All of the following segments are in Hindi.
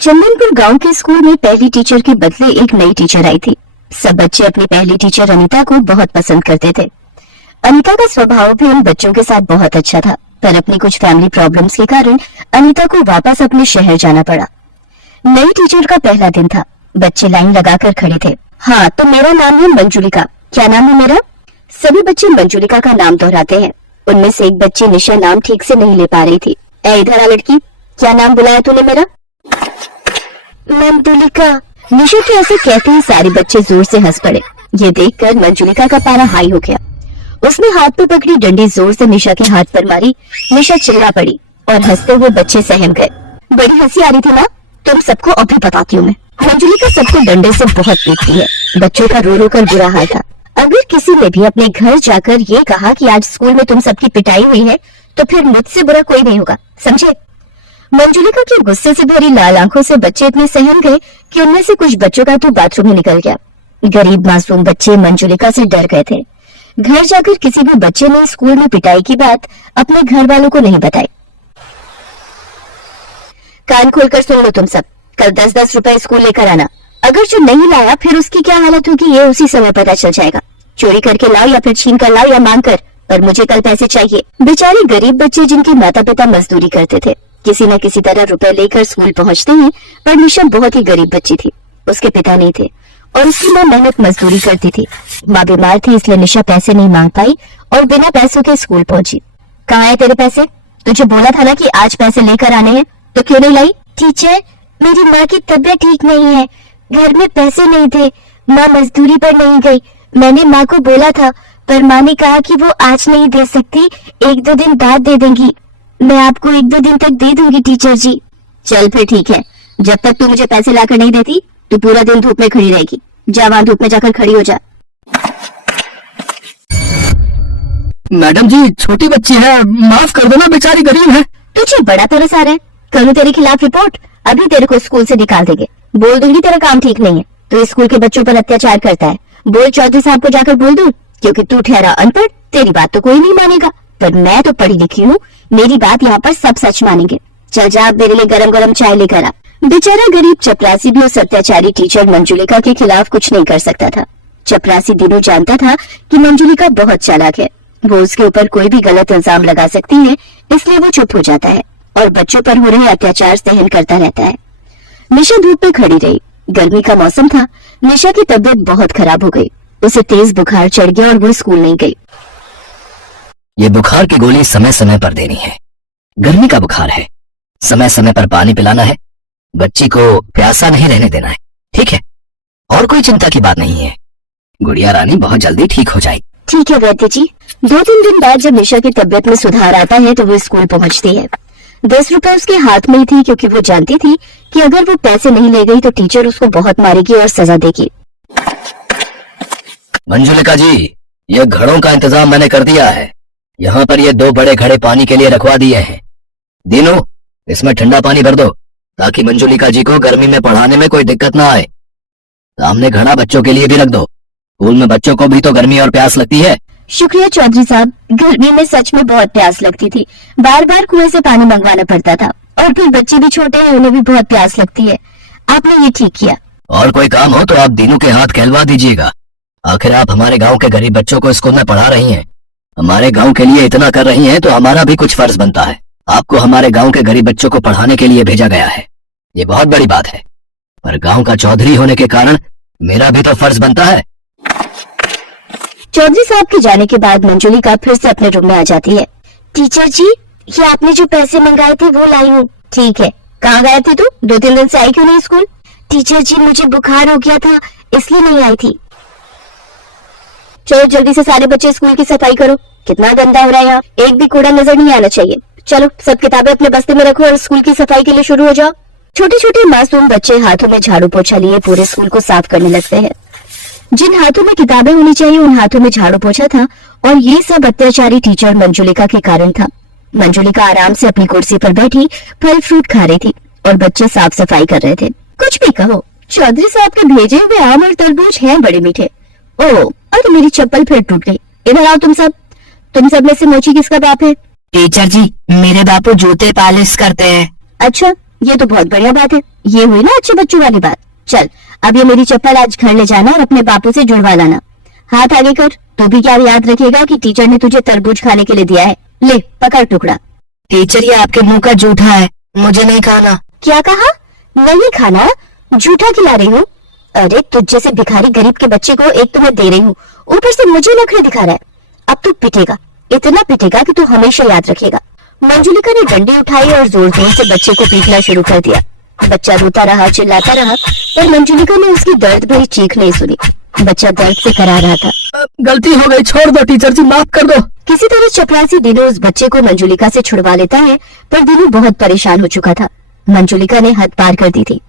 चंदनपुर गांव के स्कूल में पहली टीचर के बदले एक नई टीचर आई थी। सब बच्चे अपनी पहली टीचर अनीता को बहुत पसंद करते थे। अनीता का स्वभाव भी उन बच्चों के साथ बहुत अच्छा था, पर अपनी कुछ फैमिली प्रॉब्लम्स के कारण अनीता को वापस अपने शहर जाना पड़ा। नई टीचर का पहला दिन था। बच्चे लाइन लगाकर खड़े थे। हाँ, तो मेरा नाम है मंजुलिका। क्या नाम है मेरा? सभी बच्चे मंजुलिका का नाम दोहराते हैं। उनमें से एक बच्ची निशा नाम ठीक से नहीं ले पा रही थी। ए इधर आ लड़की, क्या नाम बुलाया तूने मेरा? मंजुलिका। निशा के ऐसे कहते ही सारे बच्चे जोर से हंस पड़े। ये देखकर मंजुलिका का पारा हाई हो गया। उसने हाथ पे पकड़ी डंडी जोर से निशा के हाथ पर मारी। निशा चिल्ला पड़ी और हंसते हुए बच्चे सहम गए। बड़ी हंसी आ रही थी ना? तुम सबको अभी बताती हूँ मैं। मंजुलिका सबको डंडे से बहुत पीटती है। बच्चों का रो रो कर बुरा हाल था। अगर किसी ने भी अपने घर जाकर ये कहा कि आज स्कूल में तुम सबकी पिटाई हुई है, तो फिर मुझसे बुरा कोई नहीं होगा, समझे? मंजुलिका के गुस्से से भरी लाल आंखों से बच्चे इतने सहम गए कि उनमें से कुछ बच्चों का तो बाथरूम में निकल गया। गरीब मासूम बच्चे मंजुलिका से डर गए थे। घर जाकर किसी भी बच्चे ने स्कूल में पिटाई की बात अपने घर वालों को नहीं बताई। कान खोलकर सुन लो तुम सब। कल 10-10 रुपए स्कूल लेकर आना। अगर जो नहीं लाया फिर उसकी क्या हालत होगी ये उसी समय पता चल जाएगा। चोरी करके लाओ या फिर छीन कर लाओ या मांग कर, पर मुझे कल पैसे चाहिए। बेचारे गरीब बच्चे जिनके माता पिता मजदूरी करते थे, किसी न किसी तरह रुपए लेकर स्कूल पहुंचते हैं। पर निशा बहुत ही गरीब बच्ची थी। उसके पिता नहीं थे और उसकी माँ मेहनत मजदूरी करती थी। माँ बीमार थी, इसलिए निशा पैसे नहीं मांग पाई और बिना पैसों के स्कूल पहुंची। कहाँ है तेरे पैसे? तुझे बोला था ना कि आज पैसे लेकर आने हैं, तो क्यों नहीं लाई? टीचर, मेरी माँ की तबीयत ठीक नहीं है, घर में पैसे नहीं थे, माँ मजदूरी पर नहीं गई। मैंने माँ को बोला था, पर माँ ने कहा कि वो आज नहीं दे सकती, 1-2 दिन बाद दे देंगी। मैं आपको 1-2 दिन तक दे दूंगी टीचर जी। चल फिर ठीक है, जब तक तू मुझे पैसे लाकर नहीं देती तो पूरा दिन धूप में खड़ी रहेगी। जा वहाँ धूप में जाकर खड़ी हो जा। मैडम जी, छोटी बच्ची है, माफ कर देना, बेचारी गरीब है। तुझे बड़ा तरस आ रहा है? करूँ तेरे खिलाफ रिपोर्ट? अभी तेरे को स्कूल से निकाल देंगे। बोल दूंगी तेरा काम ठीक नहीं है, तो स्कूल के बच्चों पर अत्याचार करता है। बोल चौधरी साहब को जाकर बोल दूं, क्योंकि तू ठहरा अनपढ़, तेरी बात तो कोई नहीं मानेगा, पर मैं तो पढ़ी लिखी हूँ, मेरी बात यहाँ पर सब सच मानेंगे। चल जा, मेरे लिए गरम गरम चाय लेकर आ। बेचारा गरीब चपरासी भी उस अत्याचारी टीचर मंजुलिका के खिलाफ कुछ नहीं कर सकता था। चपरासी दिनों जानता था कि मंजुलिका बहुत चालाक है, वो उसके ऊपर कोई भी गलत इल्जाम लगा सकती है, इसलिए वो चुप हो जाता है और बच्चों पर हो रहे अत्याचार सहन करता रहता है। निशा धूप में खड़ी रही। गर्मी का मौसम था। निशा की तबीयत बहुत खराब हो गई। उसे तेज बुखार चढ़ गया और वो स्कूल नहीं गई। ये बुखार की गोली समय समय पर देनी है। गर्मी का बुखार है, समय समय पर पानी पिलाना है, बच्ची को प्यासा नहीं रहने देना है, ठीक है? और कोई चिंता की बात नहीं है। गुड़िया रानी बहुत जल्दी ठीक हो जाएगी। ठीक है वैद्य जी। 2-3 दिन बाद जब निशा की तबीयत में सुधार आता है तो वो स्कूल पहुंचती है। 10 रुपए उसके हाथ में ही थी, क्योंकि वो जानती थी कि अगर वो पैसे नहीं ले गई तो टीचर उसको बहुत मारेगी और सजा देगी। मंजुलिका जी, ये घड़ों का इंतजाम मैंने कर दिया है। यहाँ पर ये 2 बड़े घड़े पानी के लिए रखवा दिए हैं। दीनू, इसमें ठंडा पानी भर दो, ताकि मंजुलिका जी को गर्मी में पढ़ाने में कोई दिक्कत ना आए। सामने घड़ा बच्चों के लिए भी रख दो। स्कूल में बच्चों को भी तो गर्मी और प्यास लगती है। शुक्रिया चौधरी साहब। गर्मी में सच में बहुत प्यास लगती थी। बार बार कुएं से पानी मंगवाना पड़ता था, और फिर बच्चे भी छोटे हैं, उन्हें भी बहुत प्यास लगती है। आपने ये ठीक किया। और कोई काम हो तो आप दीनू के हाथ कहलवा दीजिएगा। आखिर आप हमारे गांव के गरीब बच्चों को स्कूल में पढ़ा रही हैं। हमारे गांव के लिए इतना कर रही हैं तो हमारा भी कुछ फर्ज बनता है। आपको हमारे गांव के गरीब बच्चों को पढ़ाने के लिए भेजा गया है। ये बहुत बड़ी बात है, पर गांव का चौधरी होने के कारण मेरा भी तो फर्ज बनता है। चौधरी साहब के जाने के बाद मंजुलिका फिर से अपने रूम में आ जाती है। टीचर जी, ये आपने जो पैसे मंगाए थे वो लाई हूँ। ठीक है, कहाँ गए थे तू? 2-3 दिन से आई क्यों नहीं स्कूल? टीचर जी, मुझे बुखार हो गया था, इसलिए नहीं आई थी। चलो जल्दी से सारे बच्चे स्कूल की सफाई करो। कितना गंदा हो रहा है यहाँ, एक भी कूड़ा नजर नहीं आना चाहिए। चलो सब किताबें अपने बस्ते में रखो और स्कूल की सफाई के लिए शुरू हो जाओ। छोटे छोटे मासूम बच्चे हाथों में झाड़ू पोछा लिए पूरे स्कूल को साफ करने लगते हैं। जिन हाथों में किताबें होनी चाहिए उन हाथों में झाड़ू पोछा था, और ये सब अत्याचारी टीचर मंजुलिका के कारण था। मंजुलिका आराम से अपनी कुर्सी पर बैठी फल फ्रूट खा रही थी और बच्चे साफ सफाई कर रहे थे। कुछ भी कहो, चौधरी साहब के भेजे हुए आम और तरबूज हैं बड़े मीठे। ओह, अरे मेरी चप्पल फिर टूट गई। इधर आओ तुम सब में से मोची किसका बाप है? टीचर जी, मेरे बापू जूते पॉलिश करते हैं। अच्छा, ये तो बहुत बढ़िया बात है। ये हुई ना अच्छे बच्चों वाली बात। चल अब ये मेरी चप्पल आज घर ले जाना और अपने बापू से जुड़वा लाना। हाथ आगे कर। तो भी क्या याद रखेगा कि टीचर ने तुझे तरबूज खाने के लिए दिया है। ले पकड़ टुकड़ा। टीचर ये आपके मुंह का जूठा है, मुझे नहीं खाना। क्या कहा? नहीं खाना? झूठा खिला रही हूँ? अरे तुझ जैसे भिखारी गरीब के बच्चे को एक तो मैं दे रही हूँ, ऊपर से मुझे नखरे दिखा रहा है। अब तू पिटेगा, इतना पिटेगा कि तू हमेशा याद रखेगा। मंजुलिका ने डंडी उठाई और जोर जोर से बच्चे को पीटना शुरू कर दिया। बच्चा रोता रहा, चिल्लाता रहा, पर मंजुलिका ने उसकी दर्द भरी चीख नहीं सुनी। बच्चा दर्द से करा रहा था। गलती हो गई, छोड़ दो टीचर जी, माफ कर दो। किसी तरह चपरासी दिनू उस बच्चे को मंजुलिका से छुड़वा लेता है, पर दिनू बहुत परेशान हो चुका था। मंजुलिका ने हद पार कर दी थी।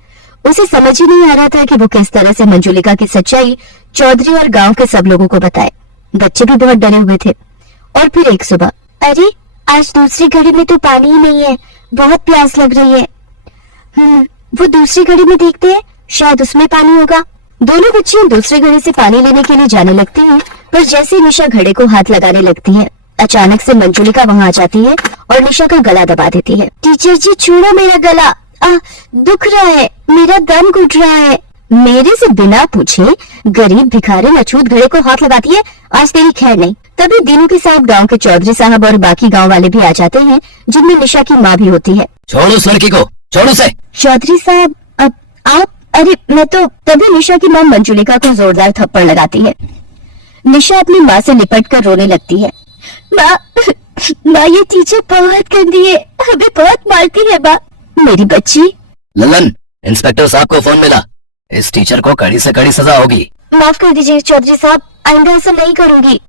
उसे समझ ही नहीं आ रहा था कि वो किस तरह से मंजुलिका की सच्चाई चौधरी और गांव के सब लोगों को बताए। बच्चे भी बहुत डरे हुए थे। और फिर एक सुबह, अरे आज दूसरी घड़ी में तो पानी ही नहीं है, बहुत प्यास लग रही है। वो दूसरी घड़ी में देखते हैं, शायद उसमें पानी होगा। दोनों बच्चियां दूसरी घड़ी से पानी लेने के लिए जाने लगती हैं, पर जैसे निशा घड़े को हाथ लगाने लगती है, अचानक से मंजुलिका वहां आ जाती है और निशा का गला दबा देती है। टीचर जी छोड़ो मेरा गला, दुख रहा है, मेरा दम घुट रहा है। मेरे से बिना पूछे गरीब भिखारी अछूत घड़े को हाथ लगाती है, आज तेरी खैर नहीं। तभी दिनू के साथ गांव के चौधरी साहब और बाकी गांव वाले भी आ जाते हैं, जिनमें निशा की माँ भी होती है। छोड़ो उस लड़की को, छोड़ो उसे। चौधरी साहब अब आप? अरे मैं तो। तभी निशा की माँ मंजुलिका को जोरदार थप्पड़ लगाती है। निशा अपनी माँ से लिपट कर रोने लगती है। माँ ये टीचर बहुत गंदी है, हमें बहुत मारती है माँ। मेरी बच्ची। ललन, इंस्पेक्टर साहब को फोन मिला, इस टीचर को कड़ी से कड़ी सजा होगी। माफ कर दीजिए चौधरी साहब, आइंदा ऐसा नहीं करूंगी।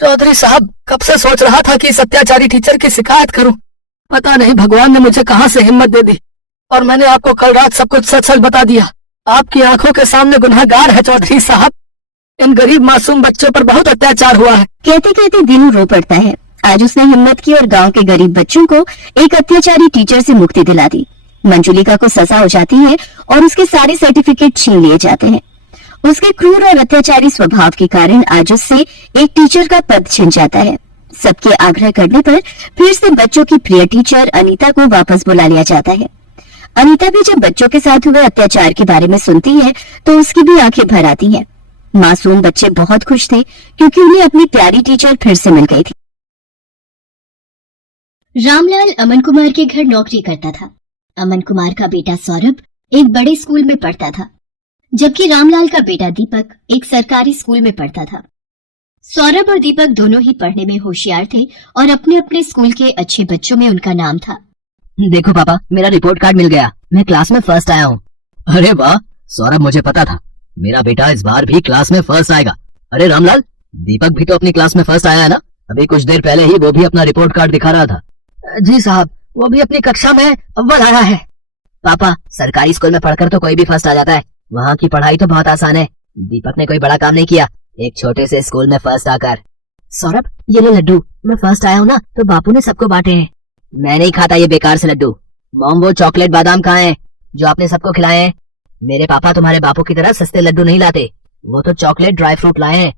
चौधरी साहब, कब से सोच रहा था कि इस अत्याचारी टीचर की शिकायत करूं। पता नहीं भगवान ने मुझे कहां से हिम्मत दे दी और मैंने आपको कल रात सब कुछ सच सच बता दिया। आपकी आंखों के सामने गुनहगार है चौधरी साहब। इन गरीब मासूम बच्चों पर बहुत अत्याचार हुआ है। कहते कहते दिनू रो पड़ता है। आज उसने हिम्मत की और गांव के गरीब बच्चों को एक अत्याचारी टीचर से मुक्ति दिला दी। मंजुलिका को सजा हो जाती है और उसके सारे सर्टिफिकेट छीन लिए जाते हैं। उसके क्रूर और अत्याचारी स्वभाव के कारण आज उससे एक टीचर का पद छिन जाता है। सबके आग्रह करने पर फिर से बच्चों की प्रिय टीचर अनीता को वापस बुला लिया जाता है। अनीता भी जब बच्चों के साथ हुए अत्याचार के बारे में सुनती है तो उसकी भी आंखें भर आती हैं। मासूम बच्चे बहुत खुश थे क्योंकि उन्हें अपनी प्यारी टीचर फिर से मिल गई थी। रामलाल अमन कुमार के घर नौकरी करता था। अमन कुमार का बेटा सौरभ एक बड़े स्कूल में पढ़ता था, जबकि रामलाल का बेटा दीपक एक सरकारी स्कूल में पढ़ता था। सौरभ और दीपक दोनों ही पढ़ने में होशियार थे और अपने अपने स्कूल के अच्छे बच्चों में उनका नाम था। देखो पापा, मेरा रिपोर्ट कार्ड मिल गया, मैं क्लास में फर्स्ट आया हूँ। अरे वाह सौरभ, मुझे पता था मेरा बेटा इस बार भी क्लास में फर्स्ट आएगा। अरे रामलाल, दीपक भी तो अपनी क्लास में फर्स्ट आया है ना? अभी कुछ देर पहले ही वो भी अपना रिपोर्ट कार्ड दिखा रहा था। जी साहब, वो भी अपनी कक्षा में अव्वल आया है। पापा, सरकारी स्कूल में पढ़कर तो कोई भी फर्स्ट आ जाता है, वहाँ की पढ़ाई तो बहुत आसान है। दीपक ने कोई बड़ा काम नहीं किया, एक छोटे से स्कूल में फर्स्ट आकर। सौरभ, ये ले लड्डू, मैं फर्स्ट आया हूँ ना तो बापू ने सबको बांटे हैं। मैं नहीं खाता ये बेकार से लड्डू। मॉम, वो चॉकलेट बादाम कहाँ हैं जो आपने सबको खिलाए हैं? मेरे पापा तुम्हारे बापू की तरह सस्ते लड्डू नहीं लाते, वो तो चॉकलेट ड्राई फ्रूट लाए हैं।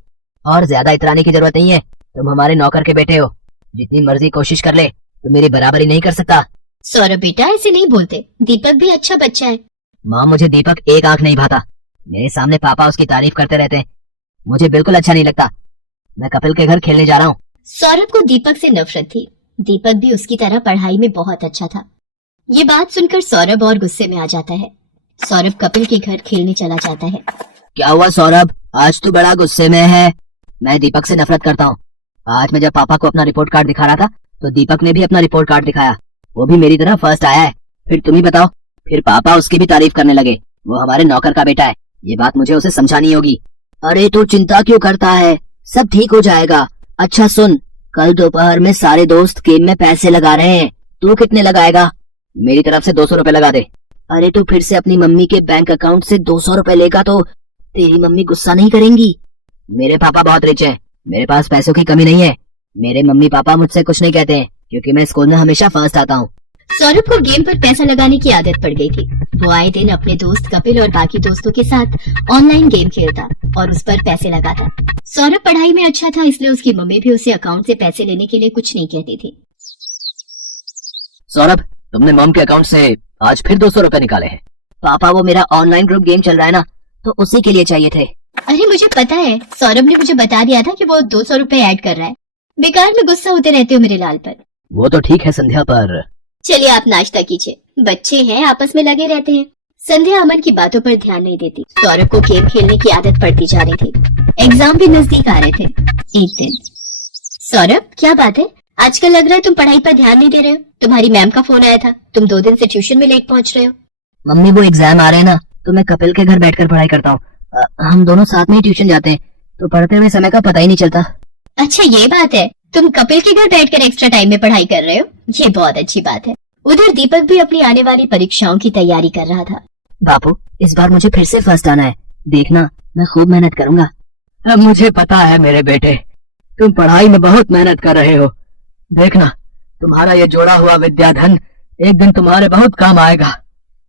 और ज्यादा इतराने की जरूरत नहीं है, तुम हमारे नौकर के बेटे हो, जितनी मर्जी कोशिश कर ले तो मेरी बराबरी नहीं कर सकता। सौरभ बेटा ऐसे नहीं बोलते, दीपक भी अच्छा बच्चा है। माँ, मुझे दीपक एक आंख नहीं भाता, मेरे सामने पापा उसकी तारीफ करते रहते हैं, मुझे बिल्कुल अच्छा नहीं लगता। मैं कपिल के घर खेलने जा रहा हूँ। सौरभ को दीपक से नफरत थी। दीपक भी उसकी तरह पढ़ाई में बहुत अच्छा था। ये बात सुनकर सौरभ और गुस्से में आ जाता है। सौरभ कपिल के घर खेलने चला जाता है। क्या हुआ सौरभ, आज तू बड़ा गुस्से में है? मैं दीपक से नफरत करता हूँ। आज मैं जब पापा को अपना रिपोर्ट कार्ड दिखा रहा था तो दीपक ने भी अपना रिपोर्ट कार्ड दिखाया, वो भी मेरी तरह फर्स्ट आया है। फिर तुम ही बताओ, फिर पापा उसकी भी तारीफ करने लगे, वो हमारे नौकर का बेटा है, ये बात मुझे उसे समझानी होगी। अरे तू चिंता क्यों करता है, सब ठीक हो जाएगा। अच्छा सुन, कल दोपहर में सारे दोस्त गेम में पैसे लगा रहे हैं, तू कितने लगाएगा? मेरी तरफ से 200 रुपए लगा दे। अरे तू फिर से अपनी मम्मी के बैंक अकाउंट से 200 रुपए लेगा तो तेरी मम्मी गुस्सा नहीं करेंगी? मेरे पापा बहुत रिच है, मेरे पास पैसों की कमी नहीं है। मेरे मम्मी पापा मुझसे कुछ नहीं कहते हैं क्योंकि मैं स्कूल में हमेशा फर्स्ट आता हूँ। सौरभ को गेम पर पैसा लगाने की आदत पड़ गई थी। वो आए दिन अपने दोस्त कपिल और बाकी दोस्तों के साथ ऑनलाइन गेम खेलता और उस पर पैसे लगाता। सौरभ पढ़ाई में अच्छा था, इसलिए उसकी मम्मी भी उसे अकाउंट से पैसे लेने के लिए कुछ नहीं कहती थी। सौरभ, तुमने मॉम के अकाउंट से आज फिर 200 रुपए निकाले हैं। पापा वो मेरा ऑनलाइन ग्रुप गेम चल रहा है ना, तो उसी के लिए चाहिए थे। अरे मुझे पता है, सौरभ ने मुझे बता दिया था कि वो 200 रुपए ऐड कर रहा है। बेकार में गुस्सा होते रहते हो मेरे लाल पर। वो तो ठीक है संध्या, पर चलिए आप नाश्ता कीजिए, बच्चे हैं आपस में लगे रहते हैं। संध्या अमन की बातों पर ध्यान नहीं देती। सौरभ को गेम खेलने की आदत पड़ती जा रही थी। एग्जाम भी नजदीक आ रहे थे। एक दिन, सौरभ क्या बात है, आजकल लग रहा है तुम पढ़ाई पर ध्यान नहीं दे रहे हो। तुम्हारी मैम का फोन आया था, तुम 2 दिन से ट्यूशन में लेट पहुंच रहे हो। मम्मी वो एग्जाम आ रहे हैं ना, तो मैं कपिल के घर बैठकर पढ़ाई करता हूँ। हम दोनों साथ में ही ट्यूशन जाते हैं, तो पढ़ते हुए समय का पता ही नहीं चलता। अच्छा ये बात है, तुम कपिल के घर बैठकर एक्स्ट्रा टाइम में पढ़ाई कर रहे हो, ये बहुत अच्छी बात है। उधर दीपक भी अपनी आने वाली परीक्षाओं की तैयारी कर रहा था। बापू इस बार मुझे फिर से फर्स्ट आना है, देखना मैं खूब मेहनत करूंगा। अब मुझे पता है मेरे बेटे, तुम पढ़ाई में बहुत मेहनत कर रहे हो। देखना तुम्हारा ये जोड़ा हुआ विद्याधन एक दिन तुम्हारे बहुत काम आएगा,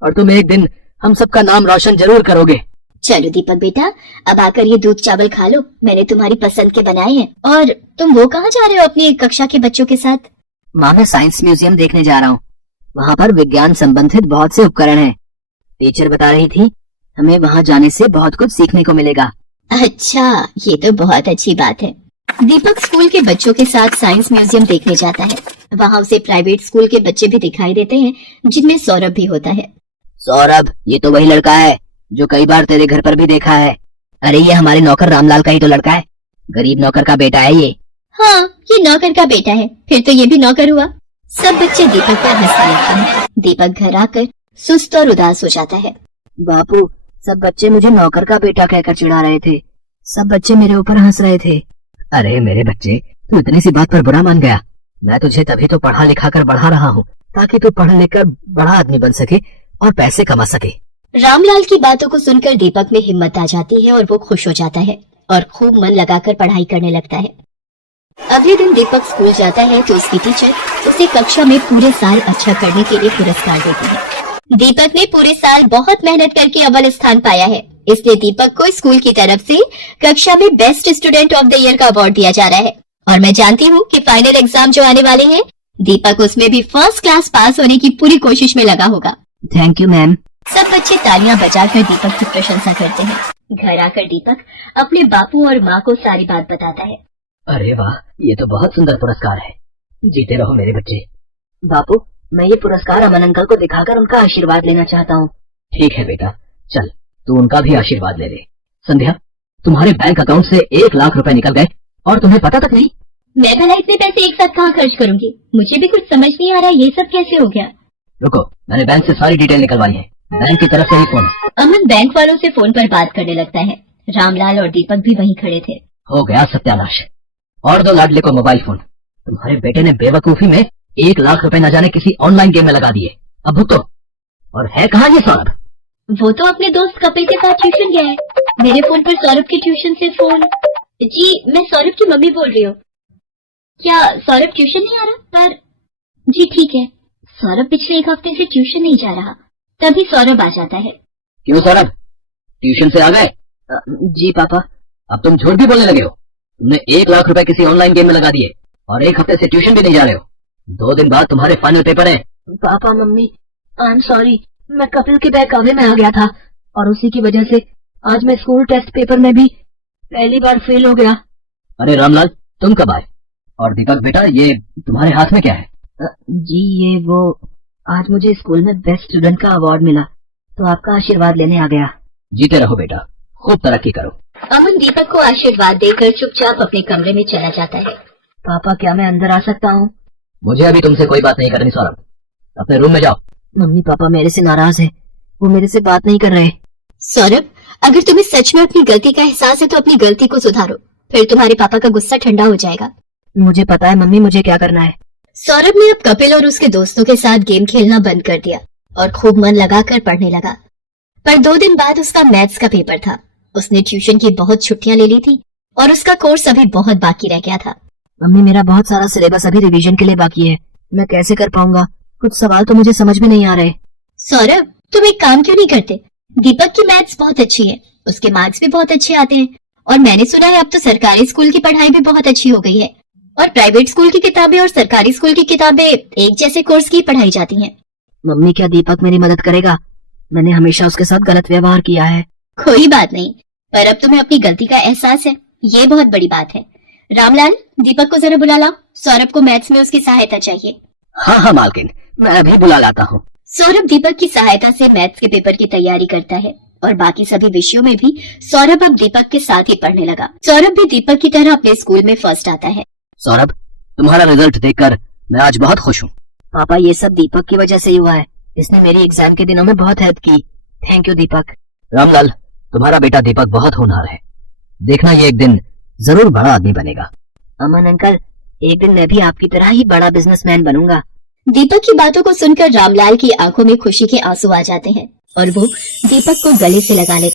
और तुम एक दिन हम सबका नाम रोशन जरूर करोगे। चलो दीपक बेटा, अब आकर ये दूध चावल खा लो, मैंने तुम्हारी पसंद के बनाए हैं। और तुम वो कहाँ जा रहे हो अपनी कक्षा के बच्चों के साथ? माँ मैं साइंस म्यूजियम देखने जा रहा हूँ, वहाँ पर विज्ञान संबंधित बहुत से उपकरण हैं। टीचर बता रही थी हमें वहाँ जाने से बहुत कुछ सीखने को मिलेगा। अच्छा ये तो बहुत अच्छी बात है। दीपक स्कूल के बच्चों के साथ साइंस म्यूजियम देखने जाता है। वहाँ उसे प्राइवेट स्कूल के बच्चे भी दिखाई देते हैं, जिनमें सौरभ भी होता है। सौरभ ये तो वही लड़का है जो कई बार तेरे घर पर भी देखा है। अरे ये हमारे नौकर रामलाल का ही तो लड़का है, गरीब नौकर का बेटा है ये। हाँ ये नौकर का बेटा है, फिर तो ये भी नौकर हुआ। सब बच्चे दीपक पर हंसने लगते हैं। दीपक घर आकर सुस्त और उदास हो जाता है। बापू सब बच्चे मुझे नौकर का बेटा कहकर चिढ़ा रहे थे, सब बच्चे मेरे ऊपर हंस रहे थे। अरे मेरे बच्चे, तू इतनी सी बात पर बुरा मान गया। मैं तुझे तभी तो पढ़ा लिखा कर बढ़ा रहा हूँ, ताकि तू पढ़ लिख कर बड़ा आदमी बन सके और पैसे कमा सके। रामलाल की बातों को सुनकर दीपक में हिम्मत आ जाती है और वो खुश हो जाता है और खूब मन लगाकर पढ़ाई करने लगता है। अगले दिन दीपक स्कूल जाता है तो उसकी टीचर उसे कक्षा में पूरे साल अच्छा करने के लिए पुरस्कार देती है। दीपक ने पूरे साल बहुत मेहनत करके अव्वल स्थान पाया है, इसलिए दीपक को स्कूल की तरफ से कक्षा में best student of the year का अवार्ड दिया जा रहा है। और मैं जानती हूँ कि फाइनल एग्जाम जो आने वाले हैं, दीपक उसमें भी फर्स्ट क्लास पास होने की पूरी कोशिश में लगा होगा। Thank you ma'am. सब बच्चे तालियां बजाकर दीपक की प्रशंसा करते हैं। घर आकर दीपक अपने बापू और माँ को सारी बात बताता है। अरे वाह, ये तो बहुत सुंदर पुरस्कार है। जीते रहो मेरे बच्चे। बापू मैं ये पुरस्कार अमन अंकल को दिखाकर उनका आशीर्वाद लेना चाहता हूँ। ठीक है बेटा, चल तू उनका भी आशीर्वाद ले ले। संध्या, तुम्हारे बैंक अकाउंट से 1 लाख रुपए निकल गए और तुम्हें पता तक नहीं। मैं भला इतने पैसे एक साथ कहाँ खर्च करूंगी, मुझे भी कुछ समझ नहीं आ रहा ये सब कैसे हो गया। रुको, मैंने बैंक से सारी डिटेल निकलवाई है, बैंक की तरफ से ही फोन है। अमन बैंक वालों से फोन पर बात करने लगता है। रामलाल और दीपक भी वहीं खड़े थे। हो गया सत्यानाश, और दो लाडले को मोबाइल फोन। तुम्हारे बेटे ने बेवकूफी में 1 लाख रुपए न जाने किसी ऑनलाइन गेम में लगा दिए। अब भुगतो। और है कहाँ ये सौरभ? वो तो अपने दोस्त कपिल के साथ ट्यूशन गया है। मेरे फोन पर सौरभ के ट्यूशन से फोन। जी मैं सौरभ की मम्मी बोल रही हूँ। क्या सौरभ ट्यूशन नहीं आ रहा? पर जी ठीक है, सौरभ पिछले 1 हफ्ते से ट्यूशन नहीं जा रहा। तभी सौरभ आ जाता है। क्यों सौरभ, ट्यूशन से आ गए? जी पापा। अब तुम झूठ भी बोलने लगे हो। तुमने 1 लाख रुपए किसी ऑनलाइन गेम में लगा दिए और 1 हफ्ते से ट्यूशन भी नहीं जा रहे हो। 2 दिन बाद तुम्हारे फाइनल पेपर है। Papa mummy I am sorry, मैं कपिल के बहकावे में आ गया था और उसी की वजह से आज मैं स्कूल टेस्ट पेपर में भी पहली बार फेल हो गया। अरे रामलाल, तुम कब आए? और दीपक बेटा, ये तुम्हारे हाथ में क्या है? जी ये वो आज मुझे स्कूल में बेस्ट स्टूडेंट का अवार्ड मिला, तो आपका आशीर्वाद लेने आ गया। जीते रहो बेटा, खूब तरक्की करो। अमन दीपक को आशीर्वाद देकर चुपचाप अपने कमरे में चला जाता है। पापा क्या मैं अंदर आ सकता हूँ? मुझे अभी तुमसे कोई बात नहीं करनी सौरभ, अपने रूम में जाओ। मम्मी पापा मेरे से नाराज है, वो मेरे से बात नहीं कर रहे। सौरभ, अगर तुम्हें सच में अपनी गलती का एहसास है तो अपनी गलती को सुधारो, फिर तुम्हारे पापा का गुस्सा ठंडा हो जाएगा। मुझे पता है मम्मी, मुझे क्या करना है। सौरभ ने अब कपिल और उसके दोस्तों के साथ गेम खेलना बंद कर दिया और खूब मन लगाकर पढ़ने लगा। पर 2 दिन बाद उसका मैथ्स का पेपर था। उसने ट्यूशन की बहुत छुट्टियां ले ली थी और उसका कोर्स अभी बहुत बाकी रह गया था। मम्मी मेरा बहुत सारा सिलेबस अभी रिवीजन के लिए बाकी है, मैं कैसे कर पाऊंगा? कुछ सवाल तो मुझे समझ में नहीं आ रहे। सौरभ, तुम एक काम क्यों नहीं करते? दीपक की मैथ्स बहुत अच्छी है, उसके मार्क्स भी बहुत अच्छे आते हैं और मैंने सुना है अब तो सरकारी स्कूल की पढ़ाई भी बहुत अच्छी हो गई है और प्राइवेट स्कूल की किताबें और सरकारी स्कूल की किताबें एक जैसे कोर्स की पढ़ाई जाती हैं। मम्मी, क्या दीपक मेरी मदद करेगा? मैंने हमेशा उसके साथ गलत व्यवहार किया है। कोई बात नहीं, पर अब तुम्हें अपनी गलती का एहसास है, ये बहुत बड़ी बात है। रामलाल, दीपक को जरा बुला लाओ, सौरभ को मैथ्स में उसकी सहायता चाहिए। हाँ हाँ मालकिन, मैं अभी बुला लाता हूँ। सौरभ दीपक की सहायता से मैथ्स के पेपर की तैयारी करता है और बाकी सभी विषयों में भी सौरभ अब दीपक के साथ ही पढ़ने लगा। सौरभ भी दीपक की तरह अपने स्कूल में फर्स्ट आता है। सौरभ, तुम्हारा रिजल्ट देखकर मैं आज बहुत खुश हूँ। पापा, ये सब दीपक की वजह से ही हुआ है। इसने मेरी एग्जाम के दिनों में बहुत हेल्प की। थैंक यू दीपक। रामलाल, तुम्हारा बेटा दीपक बहुत होनहार है। देखना ये एक दिन जरूर बड़ा आदमी बनेगा। अमन अंकल, एक दिन मैं भी आपकी तरह ही बड़ा बिजनेसमैन बनूंगा। दीपक की बातों को सुनकर रामलाल की आंखों में खुशी के आंसू आ जाते हैं और वो दीपक को गले से लगा लेते